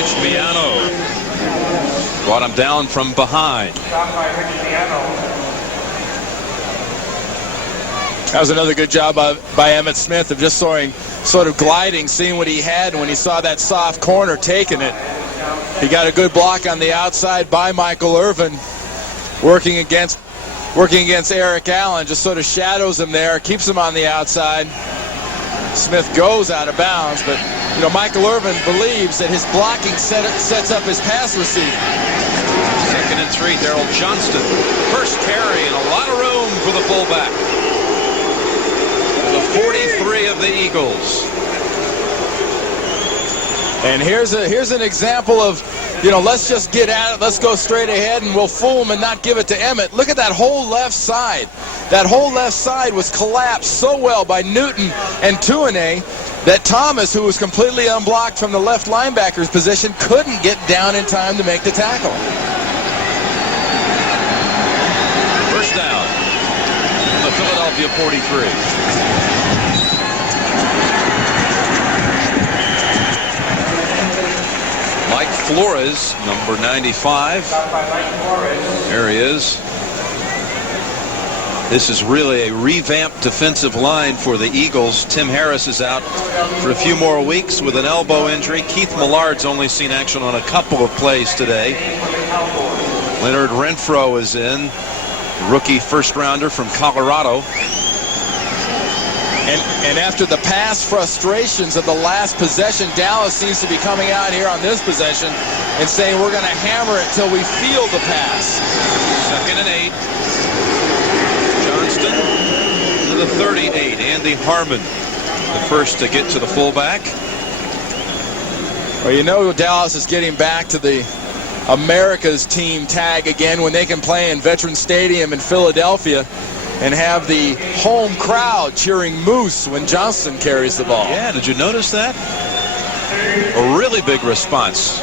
Rich Miano brought him down from behind. That was another good job by Emmitt Smith of just sort of gliding, seeing what he had, and when he saw that soft corner, taking it. He got a good block on the outside by Michael Irvin, working against Eric Allen, just sort of shadows him there, keeps him on the outside. Smith goes out of bounds, but you know, Michael Irvin believes that his blocking sets up his pass receiver. 2nd and 3, Daryl Johnston. First carry and a lot of room for the fullback. The 43 of the Eagles. And here's an example of, you know, let's just get at it, let's go straight ahead, and we'll fool him and not give it to Emmitt. Look at that whole left side. That whole left side was collapsed so well by Newton and Tuanay that Thomas, who was completely unblocked from the left linebacker's position, couldn't get down in time to make the tackle. First down from the Philadelphia 43. Mike Flores, number 95. There he is. This is really a revamped defensive line for the Eagles. Tim Harris is out for a few more weeks with an elbow injury. Keith Millard's only seen action on a couple of plays today. Leonard Renfro is in, rookie first rounder from Colorado. And after the pass frustrations of the last possession, Dallas seems to be coming out here on this possession and saying we're going to hammer it till we feel the pass. 2nd and 8. Johnston to the 38. Andy Harmon, the first to get to the fullback. Well, you know, Dallas is getting back to the America's team tag again when they can play in Veterans Stadium in Philadelphia and have the home crowd cheering Moose when Johnston carries the ball. Yeah, did you notice that? A really big response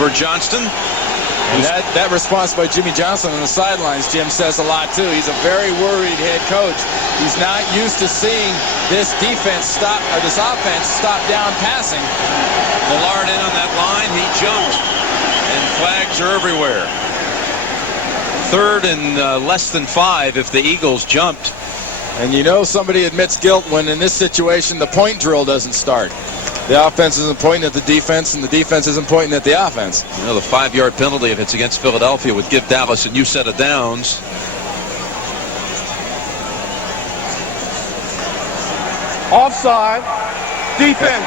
for Johnston. And that response by Jimmy Johnson on the sidelines, Jim, says a lot too. He's a very worried head coach. He's not used to seeing this offense stop down passing. Millard in on that line. He jumped, and flags are everywhere. 3rd and less than 5 if the Eagles jumped. And you know somebody admits guilt when in this situation the point drill doesn't start. The offense isn't pointing at the defense, and the defense isn't pointing at the offense. You know, the 5-yard penalty, if it's against Philadelphia, would give Dallas a new set of downs. Offside, defense,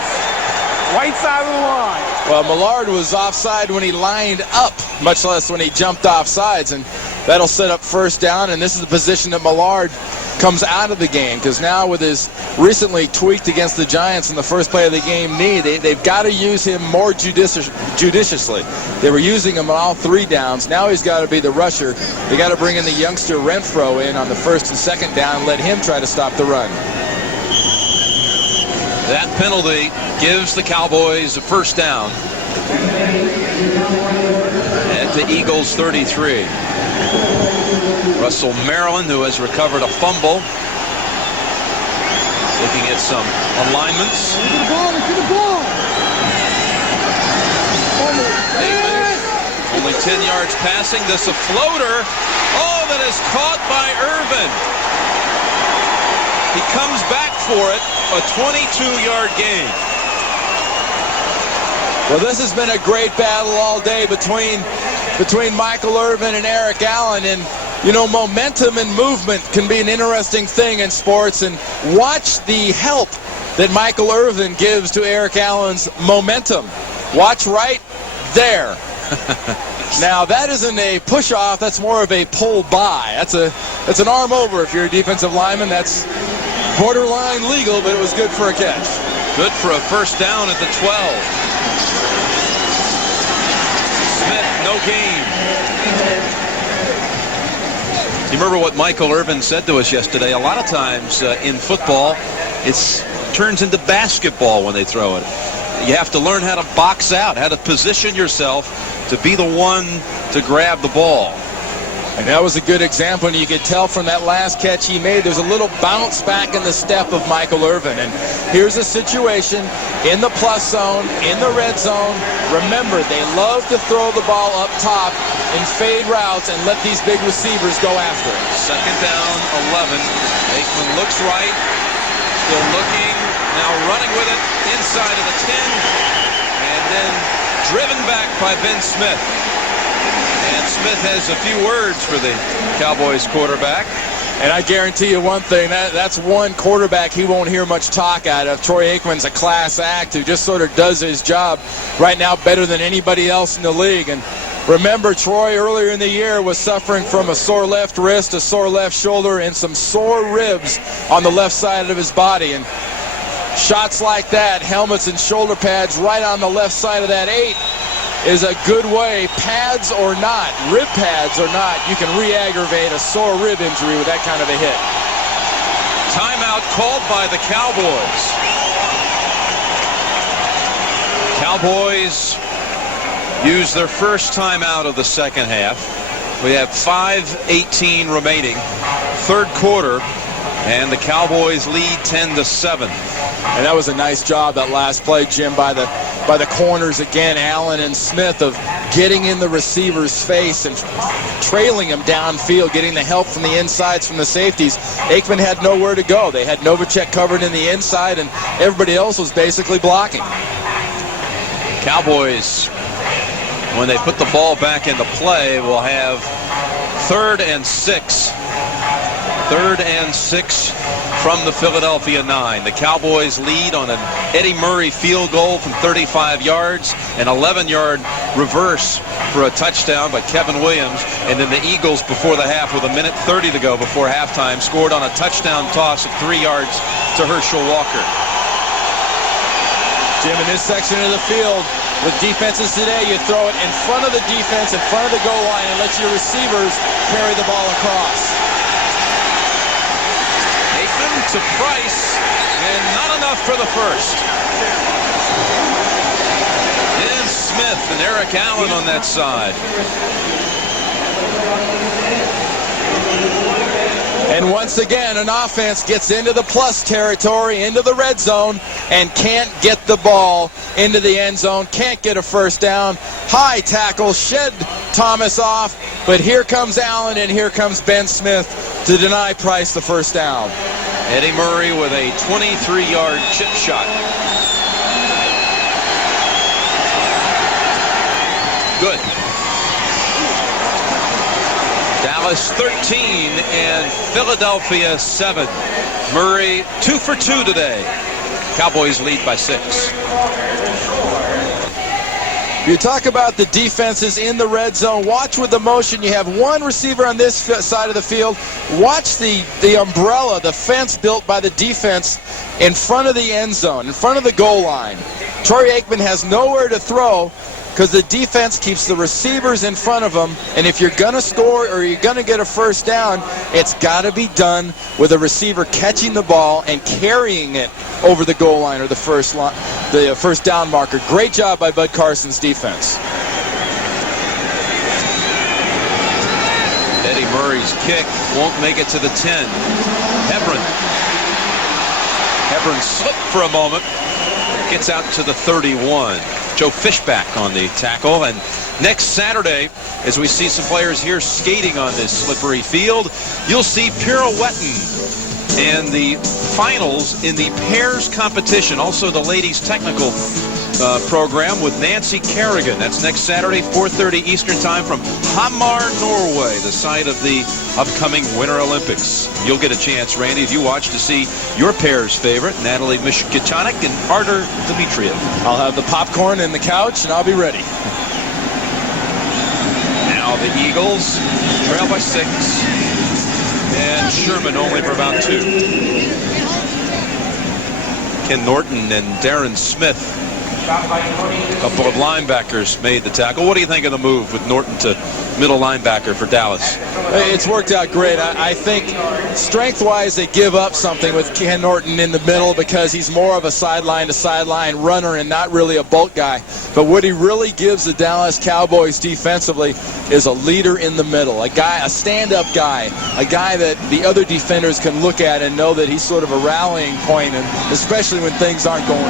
right side of the line. Well, Millard was offside when he lined up, much less when he jumped off sides, and that'll set up first down, and this is the position that Millard comes out of the game, because now with his recently tweaked against the Giants in the first play of the game knee, they've got to use him more judiciously. They were using him on all 3 downs. Now he's got to be the rusher. They got to bring in the youngster Renfro in on the 1st and 2nd down and let him try to stop the run. That penalty gives the Cowboys a first down at the Eagles 33. Russell Maryland, who has recovered a fumble, looking at some alignments. Only 10 yards passing. This a floater. Oh, that is caught by Irvin. He comes back for it. A 22-yard gain. Well, this has been a great battle all day between Michael Irvin and Eric Allen, and you know, momentum and movement can be an interesting thing in sports, and watch the help that Michael Irvin gives to Eric Allen's momentum. Watch right there. Now, that isn't a push-off, that's more of a pull-by. That's an arm over if you're a defensive lineman. That's borderline legal, but it was good for a catch. Good for a first down at the 12. Smith, no gain. You remember what Michael Irvin said to us yesterday? A lot of times in football, it turns into basketball when they throw it. You have to learn how to box out, how to position yourself to be the one to grab the ball. And that was a good example, and you could tell from that last catch he made, there's a little bounce back in the step of Michael Irvin. And here's a situation in the plus zone, in the red zone. Remember, they love to throw the ball up top in fade routes and let these big receivers go after it. Second down, 11. Aikman looks right, still looking, now running with it inside of the 10, and then driven back by Ben Smith. And Smith has a few words for the Cowboys quarterback. And I guarantee you one thing, that's one quarterback he won't hear much talk out of. Troy Aikman's a class act who just sort of does his job right now better than anybody else in the league. And remember, Troy earlier in the year was suffering from a sore left wrist, a sore left shoulder, and some sore ribs on the left side of his body. And shots like that, helmets and shoulder pads right on the left side of that 8, is a good way, pads or not, rib pads or not, you can re-aggravate a sore rib injury with that kind of a hit. Timeout called by the Cowboys. Cowboys use their first timeout of the second half. We have 5:18 remaining, third quarter, and the Cowboys lead 10-7. And that was a nice job, that last play, Jim, by the corners again, Allen and Smith, of getting in the receiver's face and trailing him downfield, getting the help from the insides from the safeties. Aikman had nowhere to go. They had Novacek covered in the inside, and everybody else was basically blocking. Cowboys, when they put the ball back into play, will have 3rd and 6. 3rd and 6 from the Philadelphia 9. The Cowboys lead on an Eddie Murray field goal from 35 yards, an 11-yard reverse for a touchdown by Kevin Williams, and then the Eagles before the half with 1:30 to go before halftime scored on a touchdown toss of 3 yards to Herschel Walker. Jim, in this section of the field, with defenses today, you throw it in front of the defense, in front of the goal line, and let your receivers carry the ball across. To Price, and not enough for the first. And Smith and Eric Allen on that side. And once again, an offense gets into the plus territory, into the red zone, and can't get the ball into the end zone, can't get a first down. High tackle, shed Thomas off, but here comes Allen and here comes Ben Smith to deny Price the first down. Eddie Murray with a 23-yard chip shot. Good. Dallas 13 and Philadelphia 7. Murray 2 for 2 today. Cowboys lead by 6. You talk about the defenses in the red zone. Watch with the motion. You have one receiver on this side of the field. Watch the umbrella, the fence built by the defense in front of the end zone, in front of the goal line. Troy Aikman has nowhere to throw because the defense keeps the receivers in front of them. And if you're going to score or you're going to get a first down, it's got to be done with a receiver catching the ball and carrying it over the goal line or the first down marker. Great job by Bud Carson's defense. Eddie Murray's kick won't make it to the 10. Hebron slipped for a moment, gets out to the 31. Joe Fishback on the tackle. And next Saturday, as we see some players here skating on this slippery field, you'll see pirouetting and the finals in the pairs competition. Also the ladies technical program with Nancy Kerrigan. That's next Saturday, 4:30 Eastern time from Hamar, Norway, the site of the upcoming Winter Olympics. You'll get a chance, Randy, if you watch, to see your pair's favorite, Natalie Mishkitanik and Artur Dimitriev. I'll have the popcorn and the couch, and I'll be ready. Now the Eagles trail by 6, and Sherman only for about 2. Ken Norton and Darren Smith A couple of linebackers made the tackle. What do you think of the move with Norton to middle linebacker for Dallas? It's worked out great. I think strength-wise they give up something with Ken Norton in the middle because he's more of a sideline-to-sideline runner and not really a bulk guy. But what he really gives the Dallas Cowboys defensively is a leader in the middle, a stand-up guy, a guy that the other defenders can look at and know that he's sort of a rallying point, and especially when things aren't going